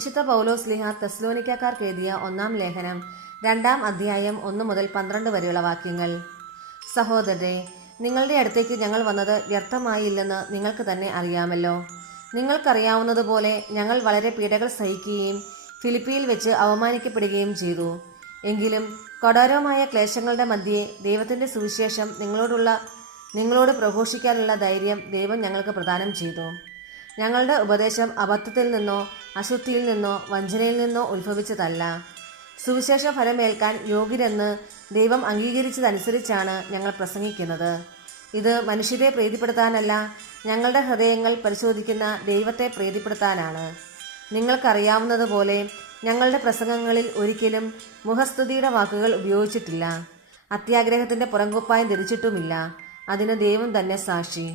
വിശുദ്ധ പൗലോസ് ശ്ലീഹ തെസ്സലോനിക്കക്കാർക്ക് എഴുതിയ 1-ാം ലേഖനം 2-ാം അധ്യായം 1 മുതൽ 12 വരെയുള്ള വാക്യങ്ങൾ. സഹോദരരെ, നിങ്ങളുടെ അടുത്തേക്ക് ഞങ്ങൾ വന്നത് വ്യർത്ഥമായില്ലെന്ന് നിങ്ങൾക്ക് തന്നെ അറിയാമല്ലോ. നിങ്ങൾക്കറിയാവുന്നതുപോലെ ഞങ്ങൾ വളരെ പീഡകൾ സഹിക്കുകയും ഫിലിപ്പിയിൽ വെച്ച് അവമാനിക്കപ്പെടുകയും ചെയ്തു. എങ്കിലും കഠോരമായ ക്ലേശങ്ങളുടെ മധ്യേ ദൈവത്തിൻ്റെ സുവിശേഷം നിങ്ങളോട് പ്രഘോഷിക്കാനുള്ള ധൈര്യം ദൈവം ഞങ്ങൾക്ക് പ്രദാനം ചെയ്തു. ഞങ്ങളുടെ ഉപദേശം അബദ്ധത്തിൽ നിന്നോ അശുദ്ധിയിൽ നിന്നോ വഞ്ചനയിൽ നിന്നോ ഉത്ഭവിച്ചതല്ല. സുവിശേഷ ഫലമേൽക്കാൻ യോഗ്യരെന്ന് ദൈവം അംഗീകരിച്ചതനുസരിച്ചാണ് ഞങ്ങൾ പ്രസംഗിക്കുന്നത്. ഇത് മനുഷ്യരെ പ്രീതിപ്പെടുത്താനല്ല, ഞങ്ങളുടെ ഹൃദയങ്ങൾ പരിശോധിക്കുന്ന ദൈവത്തെ പ്രീതിപ്പെടുത്താനാണ്. നിങ്ങൾക്കറിയാവുന്നതുപോലെ ഞങ്ങളുടെ പ്രസംഗങ്ങളിൽ ഒരിക്കലും മുഖസ്തുതിയുടെ വാക്കുകൾ ഉപയോഗിച്ചിട്ടില്ല. അത്യാഗ്രഹത്തിൻ്റെ പുറംകുപ്പായം ധരിച്ചിട്ടുമില്ല. അതിന് ദൈവം തന്നെ സാക്ഷി.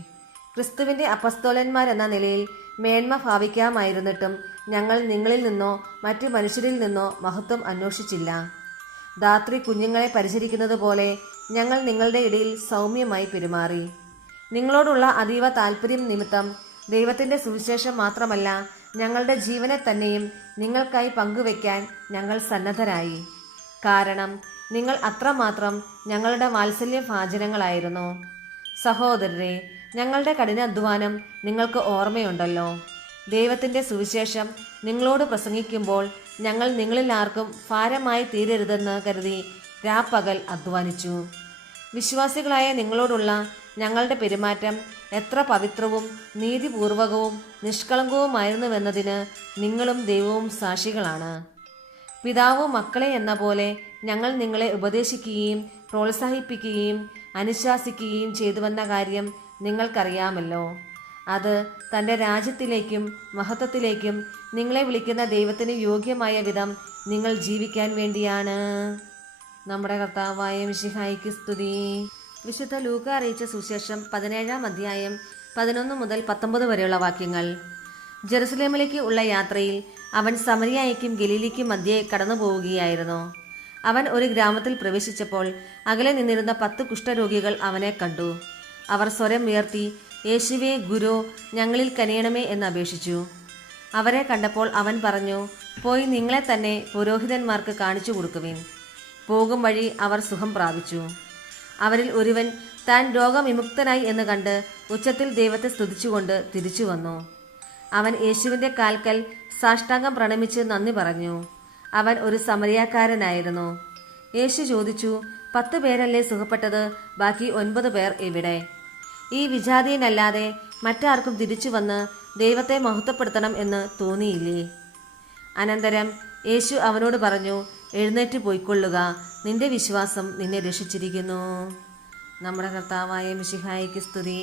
ക്രിസ്തുവിൻ്റെ അപ്പസ്തോലന്മാരെന്ന നിലയിൽ മേന്മ ഭാവിക്കാമായിരുന്നിട്ടും ഞങ്ങൾ നിങ്ങളിൽ നിന്നോ മറ്റു മനുഷ്യരിൽ നിന്നോ മഹത്വം അന്വേഷിച്ചില്ല. ധാത്രി കുഞ്ഞുങ്ങളെ പരിചരിക്കുന്നത് പോലെ ഞങ്ങൾ നിങ്ങളുടെ ഇടയിൽ സൗമ്യമായി പെരുമാറി. നിങ്ങളോടുള്ള അതീവ താല്പര്യം നിമിത്തം ദൈവത്തിൻ്റെ സുവിശേഷം മാത്രമല്ല, ഞങ്ങളുടെ ജീവനെ തന്നെയും നിങ്ങൾക്കായി പങ്കുവയ്ക്കാൻ ഞങ്ങൾ സന്നദ്ധരായി. കാരണം നിങ്ങൾ അത്രമാത്രം ഞങ്ങളുടെ വാത്സല്യഭാജനങ്ങളായിരുന്നു. സഹോദരരെ, ഞങ്ങളുടെ കഠിനാധ്വാനം നിങ്ങൾക്ക് ഓർമ്മയുണ്ടല്ലോ. ദൈവത്തിൻ്റെ സുവിശേഷം നിങ്ങളോട് പ്രസംഗിക്കുമ്പോൾ ഞങ്ങൾ നിങ്ങളിൽ ആർക്കും ഭാരമായി തീരരുതെന്ന് കരുതി രാപ്പകൽ അധ്വാനിച്ചു. വിശ്വാസികളായ നിങ്ങളോടുള്ള ഞങ്ങളുടെ പെരുമാറ്റം എത്ര പവിത്രവും നീതിപൂർവകവും നിഷ്കളങ്കവുമായിരുന്നുവെന്നതിന് നിങ്ങളും ദൈവവും സാക്ഷികളാണ്. പിതാവ് മക്കളെ എന്ന പോലെ ഞങ്ങൾ നിങ്ങളെ ഉപദേശിക്കുകയും പ്രോത്സാഹിപ്പിക്കുകയും അനുശാസിക്കുകയും ചെയ്തുവെന്ന കാര്യം നിങ്ങൾക്കറിയാമല്ലോ. അത് തൻ്റെ രാജ്യത്തിലേക്കും മഹത്വത്തിലേക്കും നിങ്ങളെ വിളിക്കുന്ന ദൈവത്തിന് യോഗ്യമായ വിധം നിങ്ങൾ ജീവിക്കാൻ വേണ്ടിയാണ്. നമ്മുടെ കർത്താവായ മിശിഹായിക്ക് സ്തുതി. വിശുദ്ധ ലൂക്ക അറിയിച്ച സുവിശേഷം 17-ാം അധ്യായം 11 മുതൽ 19 വരെയുള്ള വാക്യങ്ങൾ. ജെറുസലേമിലേക്ക് ഉള്ള യാത്രയിൽ അവൻ സമരിയായ്ക്കും ഗലീലയ്ക്കും മധ്യേ കടന്നു പോവുകയായിരുന്നു. അവൻ ഒരു ഗ്രാമത്തിൽ പ്രവേശിച്ചപ്പോൾ അകലെ നിന്നിരുന്ന 10 കുഷ്ഠരോഗികൾ അവനെ കണ്ടു. അവർ സ്വരം ഉയർത്തി, യേശുവേ, ഗുരു, ഞങ്ങളിൽ കനിയണമേ എന്ന് അപേക്ഷിച്ചു. അവരെ കണ്ടപ്പോൾ അവൻ പറഞ്ഞു, പോയി നിങ്ങളെ തന്നെ പുരോഹിതന്മാർക്ക് കാണിച്ചു കൊടുക്കുവിൻ. പോകും വഴി അവർ സുഖം പ്രാപിച്ചു. അവരിൽ ഒരുവൻ താൻ രോഗവിമുക്തനായി എന്ന് കണ്ട് ഉച്ചത്തിൽ ദൈവത്തെ സ്തുതിച്ചുകൊണ്ട് തിരിച്ചു വന്നു. അവൻ യേശുവിൻ്റെ കാൽക്കൽ സാഷ്ടാംഗം പ്രണമിച്ച് നന്ദി പറഞ്ഞു. അവൻ ഒരു സമരിയാക്കാരനായിരുന്നു. യേശു ചോദിച്ചു, 10 പേരല്ലേ സുഖപ്പെട്ടത്? ബാക്കി 9 പേർ എവിടെ? ഈ വിജാതീയനല്ലാതെ മറ്റാർക്കും തിരിച്ചു വന്ന് ദൈവത്തെ മഹത്വപ്പെടുത്തണം എന്ന് തോന്നിയില്ലേ? അനന്തരം യേശു അവനോട് പറഞ്ഞു, എഴുന്നേറ്റ് പോയിക്കൊള്ളുക, നിന്റെ വിശ്വാസം നിന്നെ രക്ഷിച്ചിരിക്കുന്നു. നമ്മുടെ കർത്താവായ മിശിഹായിക്ക് സ്തുതി.